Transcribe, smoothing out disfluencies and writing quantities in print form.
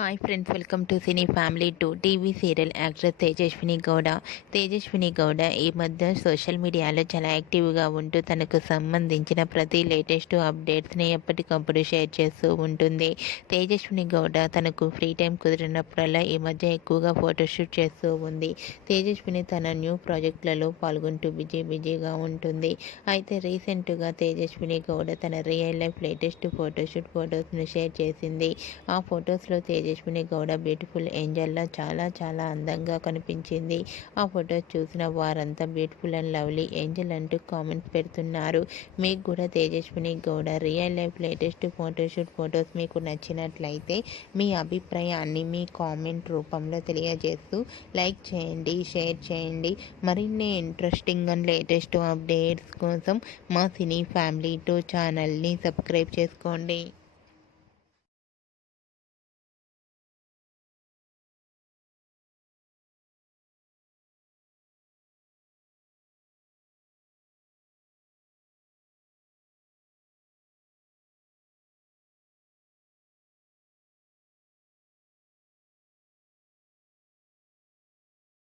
Hi friends, welcome to cine family 2 TV serial actress Tejaswini Gowda ఈ మధ్య social మీడియాలో చాలా యాక్టివ్గా ఉంటూ తనకు సంబంధించిన ప్రతి లేటెస్ట్ అప్డేట్స్ని ఎప్పటికప్పుడు షేర్ చేస్తూ ఉంటుంది. తేజస్విని గౌడ తనకు ఫ్రీ టైం కుదిరినప్పుడల్లా ఈ మధ్య ఎక్కువగా ఫోటోషూట్ చేస్తూ ఉంది. తేజస్విని తన న్యూ ప్రాజెక్టులలో పాల్గొంటూ బిజీగా ఉంటుంది. అయితే రీసెంట్గా తేజస్విని గౌడ తన రియల్ లైఫ్ లేటెస్ట్ ఫొటోస్ను షేర్ చేసింది. ఆ ఫొటోస్లో తేజస్విని గౌడ బ్యూటిఫుల్ ఏంజల్లా చాలా అందంగా కనిపించింది. ఆ ఫొటోస్ చూసిన వారంతా బ్యూటిఫుల్ అండ్ లవ్లీ ఏంజల్ అంటూ కామెంట్స్ పెడుతున్నారు. మీకు కూడా Tejaswini Gowda real life latest photoshoot photos మీకు నచ్చినట్లయితే మీ అభిప్రాయాన్ని మీ కామెంట్ రూపంలో తెలియజేస్తూ లైక్ చేయండి, షేర్ చేయండి. మరిన్ని ఇంట్రెస్టింగ్ అండ్ లేటెస్ట్ అప్డేట్స్ కోసం మా సినీ ఫ్యామిలీ 2 ఛానల్ని సబ్స్క్రైబ్ చేసుకోండి.